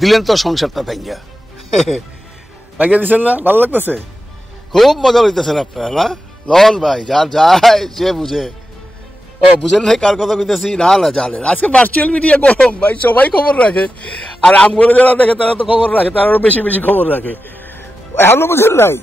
দিলেন তো সংসারটা ভাঙ্গা ভাঙ্গা দিচ্ছেন না? ভালো লাগতেছে? খুব মজা লইতেছেন আপনারা না? লন ভাই, যার যায় সে বুঝে। ও বুঝেন নাই কার কথা কইতেছি? না না জানেন, আজকে ভার্চুয়াল মিডিয়া গরম ভাই, সবাই খবর রাখে। আর আমগুলো যারা দেখে তারা তো খবর রাখে, তারা আরো বেশি বেশি খবর রাখে। এখনো বুঝেন নাই?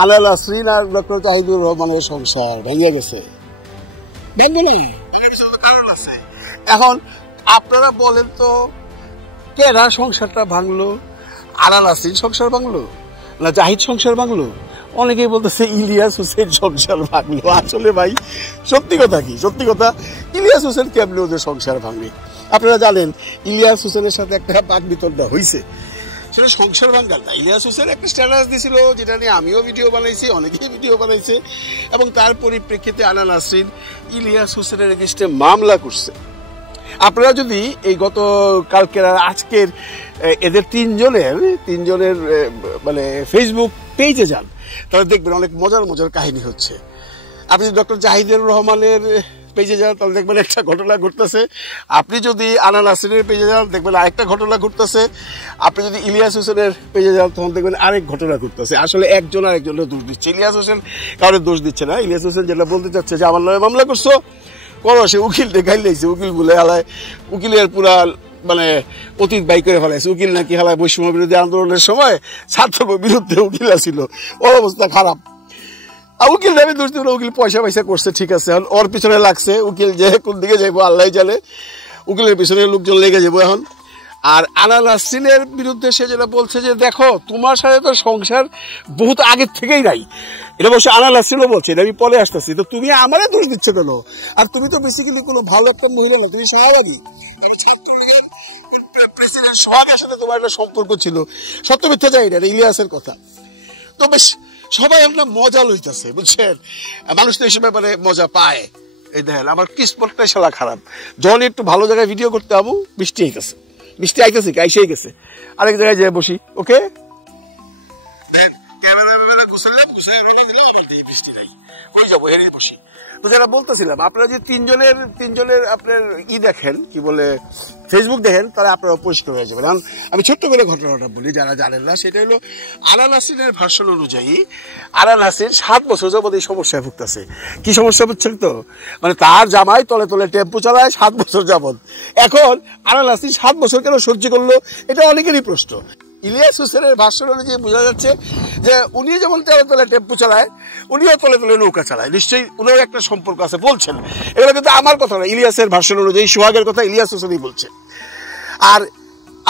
আলা নাসরিন আর ডক্টর জাহিদুর রহমানের সংসার ভেঙে গেছে। ভেঙে না, কারণ আছে। এখন আপনারা বলেন তো, কেনা সংসারটা ভাঙলো? আলা নাসরিন সংসার ভাঙলো না জাহিদ সংসার ভাঙলো? অনেকেই বলতেছে ইলিয়াস হোসেন সংসার ভাঙলো। আসলে ভাই সত্যি কথা কি? সত্যি কথা, ইলিয়াস হোসেন কেমনে ওদের সংসার ভাঙবে? আপনারা জানেন ইলিয়াস হোসেনের সাথে একটা বাক বিতণ্ডা হয়েছে, সেটা সংসার ভাঙ্গাল না। ইলিয়াস হোসেন একটা স্ট্যাটাস দিছিল, যেটা নিয়ে আমিও ভিডিও বানাইছি, অনেকেই ভিডিও বানাইছে, এবং তার পরিপ্রেক্ষিতে আলা নাসরিন ইলিয়াস হোসেনের এগেইনস্টে মামলা করছে। আপনারা যদি এই গত কালকের আর আজকের এদের তিনজনের মানে ফেসবুক পেজে যান, তাহলে দেখবেন অনেক মজার মজার কাহিনী হচ্ছে। আপনি যদি ডক্টর জাহিদুর রহমানের পেজে যান তাহলে দেখবেন একটা ঘটনা ঘটতেছে। আপনি যদি আলা নাসরিনের পেজে যান দেখবেন আরেকটা ঘটনা ঘটতেছে। আপনি যদি ইলিয়াস হোসেনের পেজে যান তখন দেখবেন আরেক ঘটনা ঘটতেছে। আসলে একজন আরেকজনের দোষ দিচ্ছে। ইলিয়াস হোসেন কারোর দোষ দিচ্ছে না। ইলিয়াস হোসেন যেটা বলতে চাচ্ছে যে আমার নামে মামলা করছো, করো, সে উকিল দেখাই লাইছে, উকিল বলে হালায়, উকিলের পুরা মানে অতীত বাই করে ফেলাইছে। উকিল নাকি হালায় বৈষম্য বিরোধী আন্দোলনের সময় ছাত্র বিরুদ্ধে উকিল আসছিল, ওর অবস্থা খারাপ। উকিল নামে দোষ দিল, উকিল পয়সা পয়সা করছে, ঠিক আছে, ওর পিছনে লাগছে। উকিল যে কোন দিকে যাইবো আল্লাহ জানে, উকিলের পিছনে লোকজন লেগে যাবো এখন। আর আলা নাসরিনের বিরুদ্ধে সে যেটা বলছে যে দেখো তোমার সাথে তো সংসার বহুত আগের থেকেই নাই, এটা বলছে আলা নাসরিনও বলছে, এটা আমি পরে আসতেছি। তো তুমি আমারে দোষ দিচ্ছ কেন? আর তুমি তো বেসিক্যালি কোনো ভালো একটা মহিলা না, তুমি সহায়বাদী। ছাত্রলীগের প্রেসিডেন্ট সোহাগের সাথে তোমার একটা সম্পর্ক ছিল, সত্য মিথ্যা জানি না, ইলিয়াসের কথা। তো বেশ সবাই আমরা মজা লইতেছে, বুঝছেন? মানুষ তো এই সময় মানে মজা পায়। এই দেখেন আমার কিসমতটাই শালা খারাপ, যখন একটু ভালো জায়গায় ভিডিও করতে যাবো বৃষ্টি আইতেছে, বৃষ্টি আইতেছে কি আইসেই গেছে। আরেক জায়গায় যেয়ে বসি, ওকে ক্যামেরা গুছালাম, গুছাই রওনা দিলে আবার দিয়ে বৃষ্টি নাই, কই যাবো, এনে বসি। তো যারা বলতেছিলাম আপনারা যে তিনজনের আপনার দেখেন, কি বলে ফেসবুক দেখেন, তাহলে আপনারা পরিষ্কার হয়ে যাবেন। কারণ আমি ছোট্ট করে ঘটনাটা বলি যারা জানেন না, সেটা হলো আলা নাসরিনের ভার্সন অনুযায়ী আলা নাসরিন 7 বছর যাবত এই সমস্যায় ভুগতেছে। কি সমস্যা বুঝছেন তো? মানে তার জামাই তলে তলে টেম্পু চালায় 7 বছর যাবত। এখন আলা নাসরিন 7 বছর কেন সহ্য করলো, এটা অনেকেরই প্রশ্ন। ইলিয়াস হোসেনের ভাষ্য অনুযায়ী বোঝা যাচ্ছে যে উনি যেমন তলে তলে টেম্পু চালায়, উনিও তলে তলে নৌকা চালায়, নিশ্চয়ই উনার একটা সম্পর্ক আছে বলছেন। এগুলো কিন্তু আমার কথা না, ইলিয়াসের ভাষ্য অনুযায়ী সোহাগের কথা ইলিয়াস হোসেনই বলছে। আর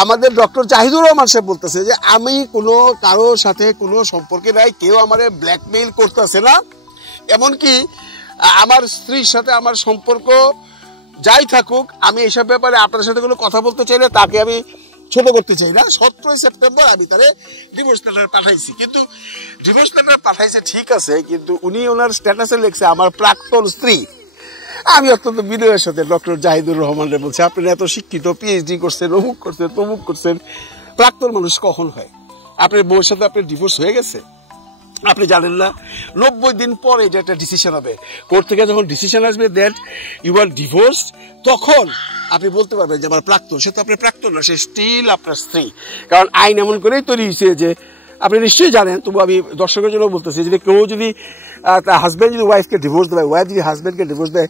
আমাদের ডক্টর জাহিদুর রহমান সাহেব বলতেছে যে আমি কোনো কারোর সাথে কোনো সম্পর্কে নাই, কেউ আমারে ব্ল্যাকমেইল করতেছে না, এমনকি আমার স্ত্রীর সাথে আমার সম্পর্ক যাই থাকুক, আমি এইসব ব্যাপারে আপনার সাথে কোনো কথা বলতে চাইলে তাকে আমি ছোট করতে চাই না। 17 সেপ্টেম্বর আমি তাহলে ডিভোর্স লেটার পাঠাইছি, কিন্তু ডিভোর্স লেটার পাঠাইছে ঠিক আছে, কিন্তু উনি ওনার স্ট্যাটাসে লিখছে আমার প্রাক্তন স্ত্রী। আমি অত্যন্ত বিনয়ের সাথে ডক্টর জাহিদুর রহমানের বলছি, আপনি এত শিক্ষিত, পিএইচডি করছেন, অমুক করছেন, তমুক করছেন, প্রাক্তন মানুষ কখন হয়? আপনার বউয়ের সাথে আপনার ডিভোর্স হয়ে গেছে, আপনি জানেন না? 90 দিন পর এটা একটা ডিসিশন হবে কোর্ট থেকে। যখন ডিসিশন আসবে দ্যাট ইউ আর ডিভোর্সড, তখন আপনি বলতে পারবেন যে আমার প্রাক্তন। সে তো আপনার প্রাক্তন না, সে স্টিল আপনার স্ত্রী। কারণ আইন এমন করেই তৈরি হয়েছে যে আপনি নিশ্চয়ই জানেন, তবু আমি দর্শকের জন্য বলতেছি, যদি কেউ যদি তার হাজব্যান্ড যদি ওয়াইফকে ডিভোর্স দেয়, ওয়াইফ যদি হাজব্যান্ডকে ডিভোর্স দেয়,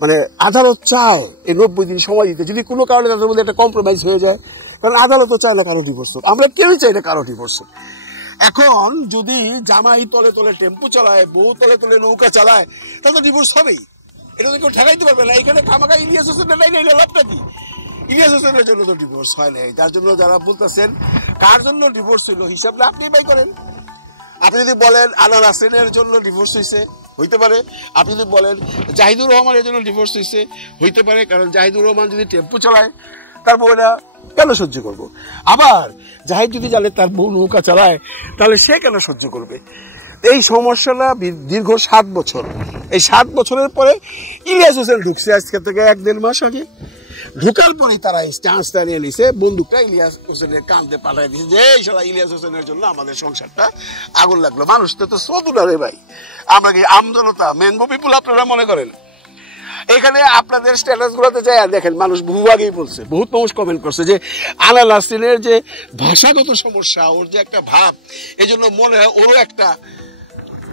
মানে আদালত চায় এই 90 দিন সময় দিতে, যদি কোনো কারণে তাদের মধ্যে একটা কম্প্রোমাইজ হয়ে যায়। কারণ আদালতও চায় না কারো ডিভোর্স হোক, আমরা কেউই চাই না কারো ডিভোর্স হোক। এখন যদি জামাই তলে তলে টেম্পু চালায়, বউ তলে তলে নৌকা চালায়, তাহলে তো ডিভোর্স হবেই, এটা তো কেউ ঠেকাইতে পারবে না। এখানে খামাখা ইলিয়াস হোসেনের নাই, লাভটা কি? ইলিয়াস হোসেনের জন্য তো ডিভোর্স হয় নাই। তার জন্য যারা বলতেছেন কার জন্য ডিভোর্স হইল, হিসাবটা আপনি বাই করেন। আপনি যদি বলেন আলা নাসরিনের জন্য ডিভোর্স হয়েছে, হইতে পারে। আপনি যদি বলেন জাহিদুর রহমানের জন্য ডিভোর্স হয়েছে, হইতে পারে। কারণ জাহিদুর রহমান যদি টেম্পু চালায়, তার বউরা কেন সহ্য করবো? আবার জাহিদ যদি জানে তার বউ নৌকা চালায়, তাহলে সে কেন সহ্য করবে? এই সমস্যাটা দীর্ঘ 7 বছর। এই 7 বছরের পরে ইলিয়াস হোসেন ঢুকছে আজকে থেকে 1-1.5 মাস আগে। ঢুকার পরেই তারা এই চান্সটা নিয়ে নিছে, বন্দুকটা ইলিয়াস হোসেনের কাঁধে পাঠাই দিয়েছে যে এই শালা ইলিয়াস হোসেনের জন্য আমাদের সংসারটা আগুন লাগলো। মানুষ তো শ্রোতা রে ভাই, আমরা কি আমজনতা, ম্যানগো পিপুল আপনারা মনে করেন? এখানে আপনাদের স্ট্যাটাস গুলোতে যায় দেখেন, মানুষ বহু আগেই বলছে, বহুত মানুষ কমেন্ট করছে যে আনা নাসরিনের যে ভাষাগত সমস্যা, ওর যে একটা ভাব, এই জন্য মনে হয় ওরও একটা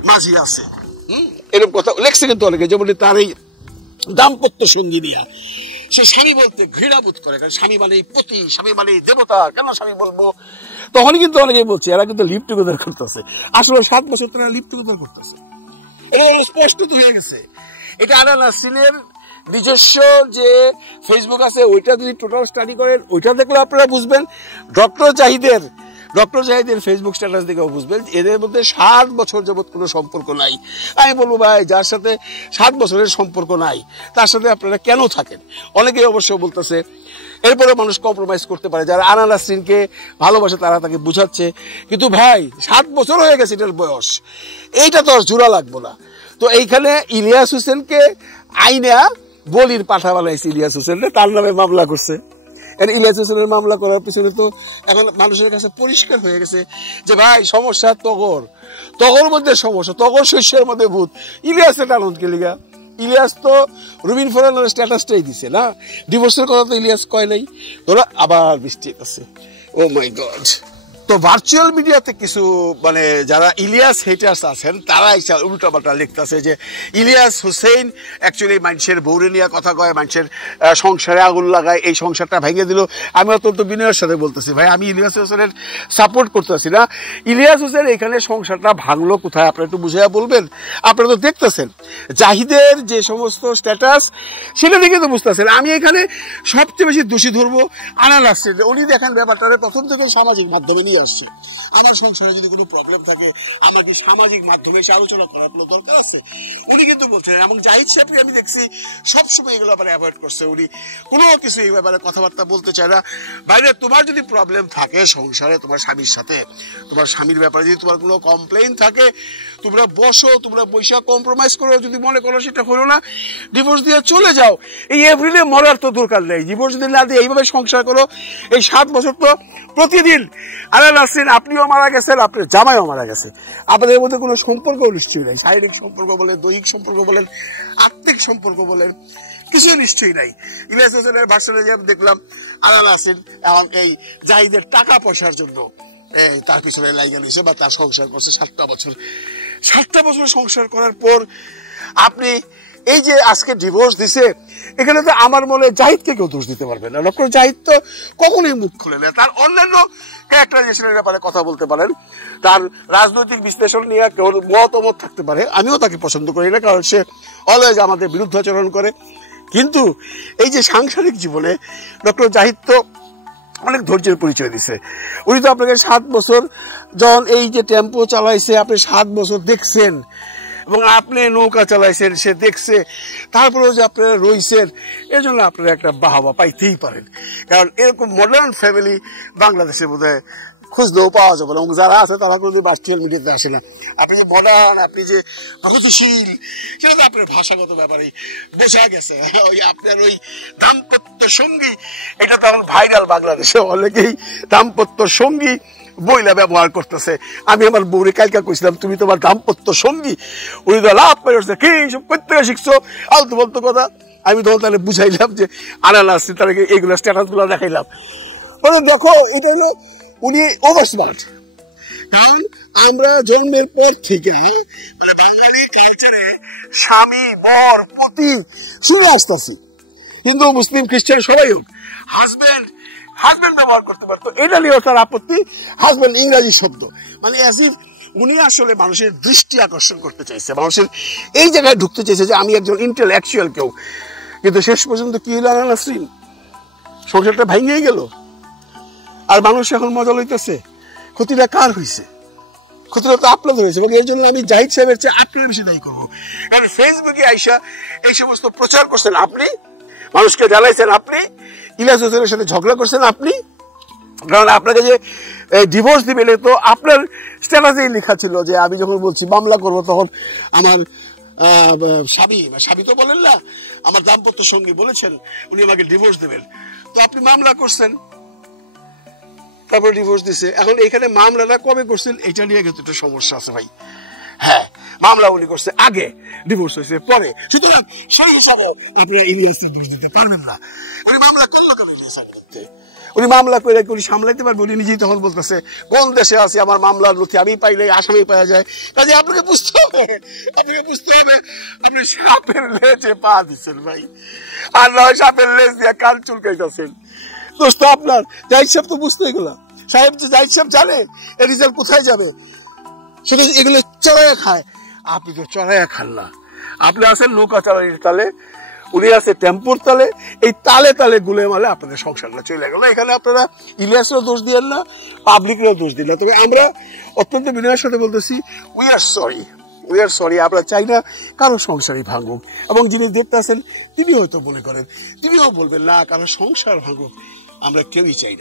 মাঝি আছে। এরকম কথা লেখছে কিন্তু অনেকে, যেমন তার এই দাম্পত্য সঙ্গী নিয়ে সে স্বামী বলতে ঘৃণাবোধ করে, কারণ স্বামী মানে পতি, স্বামী মানে দেবতা, কেন স্বামী বলবো। তখনই কিন্তু অনেকেই বলছে এরা কিন্তু লিভ টুগেদার করতেছে। আসলে 7 বছর তারা লিভ টুগেদার করতেছে, এটা স্পষ্ট তো হয়ে গেছে। এটা আনা নাসরিনের নিজস্ব যে ফেসবুক আছে ওইটা যদি টোটাল স্টাডি করেন, ওইটা দেখলে আপনারা বুঝবেন। ডক্টর জাহিদের ফেসবুক স্ট্যাটাস দেখেও বুঝবেন এদের মধ্যে 7 বছর যাবৎ কোনো সম্পর্ক নাই। আমি বলবো ভাই, যার সাথে 7 বছরের সম্পর্ক নাই তার সাথে আপনারা কেন থাকেন? অনেকেই অবশ্য বলতেছে। এরপরে মানুষ কম্প্রোমাইজ করতে পারে, যারা আনা নাসরিনকে ভালোবাসে তারা তাকে বুঝাচ্ছে, কিন্তু ভাই 7 বছর হয়ে গেছে এটার বয়স, এইটা তো আর জোড়া লাগবো না। তো এইখানে ইলিয়াস হোসেনকে আইনা বলির পাঠা বানাইছে, ইলিয়াস হোসেন তার নামে মামলা করছে। ইলিয়াস হোসেনের মামলা করার পিছনে তো এখন মানুষের কাছে পরিষ্কার হয়ে গেছে যে ভাই সমস্যা তগর মধ্যে সমস্যা, তগর শস্যের মধ্যে ভূত। ইলিয়াসের আনন্দকে লিগা, ইলিয়াস তো রুবিন ফরানের স্ট্যাটাসটাই দিছে না, ডিভোর্সের কথা তো ইলিয়াস কয় নাই। তোরা আবার বৃষ্টি আছে, ও মাই গড। তো ভার্চুয়াল মিডিয়াতে কিছু মানে যারা ইলিয়াস হেটার্স আছেন তারা উল্টাপাল্টা লিখতেছে যে ইলিয়াস হোসেন অ্যাকচুয়ালি মানুষের বউরে নিয়ে কথা কয়, মানুষের সংসারে আগুন লাগায়, এই সংসারটা ভেঙে দিল। আমি অত্যন্ত বিনয়ের সাথে বলতেছি ভাই, আমি ইলিয়াস হোসেনের সাপোর্ট করতেছি না। ইলিয়াস হোসেন এখানে সংসারটা ভাঙলো কোথায় আপনারা একটু বুঝাইয়া বলবেন? আপনারা তো দেখতেছেন জাহিদের যে সমস্ত স্ট্যাটাস, সেটা দেখে তো বুঝতেছেন। আমি এখানে সবচেয়ে বেশি দোষী ধরবো আনা নাসরিন। উনি দেখেন ব্যাপারটা প্রথম থেকে সামাজিক মাধ্যমে নিয়ে আসছে। আমার সংসারে যদি কোনো প্রবলেম থাকে আমাকে সামাজিক মাধ্যমে এসে আলোচনা করার কোনো দরকার আছে? উনি কিন্তু বলছেন, এবং জাহিদ সাহেবকে আমি দেখছি সবসময় এগুলো ব্যাপারে অ্যাভয়েড করছে। উনি কোনো কিছু এই ব্যাপারে কথাবার্তা বলতে চায় না। বাইরে তোমার যদি প্রবলেম থাকে সংসারে, তোমার স্বামীর সাথে, তোমার স্বামীর ব্যাপারে যদি তোমার কোনো কমপ্লেইন থাকে, তোমরা বসো, তোমরা পয়সা কম্প্রোমাইজ করো। যদি মনে করো সেটা হলো না, ডিভোর্স দিয়ে চলে যাও। এই এপ্রিলে মরার তো দরকার নেই, ডিভোর্স যদি না দিয়ে এইভাবে সংসার করো। এই 7 বছর তো প্রতিদিন আনা নাসরিন আপনিও মারা গেছেন, আপনার জামাইও মারা গেছে, আপনাদের মধ্যে কোনো সম্পর্ক নিশ্চয়ই নাই। শারীরিক সম্পর্ক বলেন, দৈহিক সম্পর্ক বলেন, আত্মিক সম্পর্ক বলেন, কিছু নিশ্চয়ই নাই। ইলিয়াস হোসেনের ভাষণে যে দেখলাম আনা নাসরিন এবং এই জাহিদের টাকা পয়সার জন্য তার পিছনে লাইগা রয়েছে বা তার সংসার করছে 7টা বছর। 7টা বছর সংসার করার পর আপনি এই যে আজকে ডিভোর্স দিছে, এখানে তো আমার মনে জাহিদকে কেউ দোষ দিতে পারবে না। ডক্টর জাহিদ তো কখনোই মুখ খুলে না। তার অন্যান্য ক্যারেক্টারাইজেশনের ব্যাপারে কথা বলতে পারেন, তার রাজনৈতিক বিশ্লেষণ নিয়ে কেউ মতামত থাকতে পারে, আমিও তাকে পছন্দ করি না, কারণ সে অলওয়েজ আমাদের বিরুদ্ধাচরণ করে। কিন্তু এই যে সাংসারিক জীবনে ডক্টর জাহিদ তো অনেক ধৈর্যের পরিচয় দিছে। উনি তো আপনাকে 7 বছর যখন এই যে টেম্পো চালাইছে, আপনি 7 বছর দেখছেন, এবং আপনি নৌকা চালাইছেন, সে দেখছে, তারপরেও যে আপনারা রইছেন, এর জন্য আপনারা একটা বাহবা পাইতেই পারেন। কারণ এরকম মডার্ন ফ্যামিলি বাংলাদেশে বোধহয় খুঁজলেও পাওয়া যাবে না, এবং যারা আছে তারা কোনো ভার্চুয়াল মিডিয়াতে আসে না। আপনি যে মডার্ন, আপনি যে প্রগতিশীল, সেটা তো আপনার ভাষাগত ব্যাপারেই বোঝা গেছে। ওই আপনার ওই দাম্পত্য সঙ্গী, এটা তো এখন ভাইরাল বাংলাদেশে, অনেকেই দাম্পত্য সঙ্গী বইলা ব্যবহার করতেছে। আমি আমার বউরে কালকা কইছিলাম তুমি তোমার দাম্পত্য সঙ্গী, উনি তো লাভ পেয়েছে, কি সব করতে শিখছো আলতু বলতো কথা। আমি তখন তাহলে বুঝাইলাম যে আনা নাসরিন, তাদেরকে এইগুলো স্ট্যাটাস গুলো দেখাইলাম। দেখো এটা হলো উনি ওভার স্মার্ট। কারণ আমরা জন্মের পর থেকে বাঙালি কালচারে স্বামী, বর, পতি শুনে আসতেছি। হিন্দু, মুসলিম, খ্রিস্টান সবাই হোক, হাজবেন্ড ব্যবহার করতে পারতো, এটা নিয়েও তার আপত্তি। হাজবেন্ড ইংরাজি শব্দ, মানে অ্যাজ উনি আসলে মানুষের দৃষ্টি আকর্ষণ করতে চাইছে, মানুষের এই জায়গায় ঢুকতে চাইছে যে আমি একজন ইন্টেলেকচুয়াল কেউ। কিন্তু শেষ পর্যন্ত কি হলো আনা নাসরিন, সংসারটা ভেঙে গেল। আর মানুষ এখন মজা লইতেছে। ক্ষতিটা কার হয়েছে? ক্ষতিটা তো আপনাদের হয়েছে, এবং এর জন্য আমি জাহিদ সাহেবের চেয়ে আপনার বেশি দায়ী করবো। কারণ ফেসবুকে আইসা এই সমস্ত প্রচার করছেন আপনি, মানুষকে জ্বালাইছেন আপনি, ইলিয়াস হোসেনের সাথে ঝগড়া করছেন আপনি। কারণ আপনাকে যে ডিভোর্স দিবেন তো আপনার স্ট্যাটাসেই লেখা ছিল যে আমি যখন বলছি মামলা করবো তখন আমার স্বামী তো বলেন না, আমার দাম্পত্য সঙ্গী বলেছেন উনি আমাকে ডিভোর্স দেবেন। তো আপনি মামলা করছেন, তারপর ডিভোর্স দিছে। এখন এখানে মামলাটা কবে করছেন এটা নিয়ে কিন্তু একটা সমস্যা আছে ভাই। হ্যাঁ, মামলা উনি করছে আগে, ডিভোর্স হয়েছে পরে। সুতরাং সেই হিসাবে আপনি ইলিয়াসের দোষ দিতে পারবেন না। উনি মামলা করলো কেন ইলিয়াস করতে? উনি মামলা করে উনি সামলাইতে পারবে? উনি নিজেই তখন বলতেছে কোন দেশে আছে আমার মামলার নথি আমি পাইলে আসামি পাওয়া যায়। কাজে আপনাকে বুঝতে হবে, আপনি সাপের লেজে পা দিচ্ছেন ভাই, আর নয় সাপের লেজ দিয়ে কান চুলকাইতেছেন। দোস্ত আপনার জাহিদ সাহেব তো বুঝতে এগুলা, সাহেব যে জাহিদ সাহেব জানে এর রিজাল্ট কোথায় যাবে, সেটা এগুলো চড়াইয়া খায়। আপনি তো চড়াইয়া খান না, আপনি আছেন নৌকা চালানির তালে, উনি আছে টেম্পুর তালে। এই তালে তালে গুলে মালে আপনাদের সংসারটা চলে গেল। এখানে আপনারা ইলিয়াসেরও দোষ দিয়েন না, পাবলিকেরও দোষ দিন না। তবে আমরা অত্যন্ত বিনয়ের সাথে বলতেছি উই আর সরি। আমরা চাই না কারো সংসারই ভাঙুক, এবং যিনি দেখতে আছেন তিনি হয়তো মনে করেন, তিনিও বলবেন না কারো সংসার ভাঙুক, আমরা কেউই চাই না।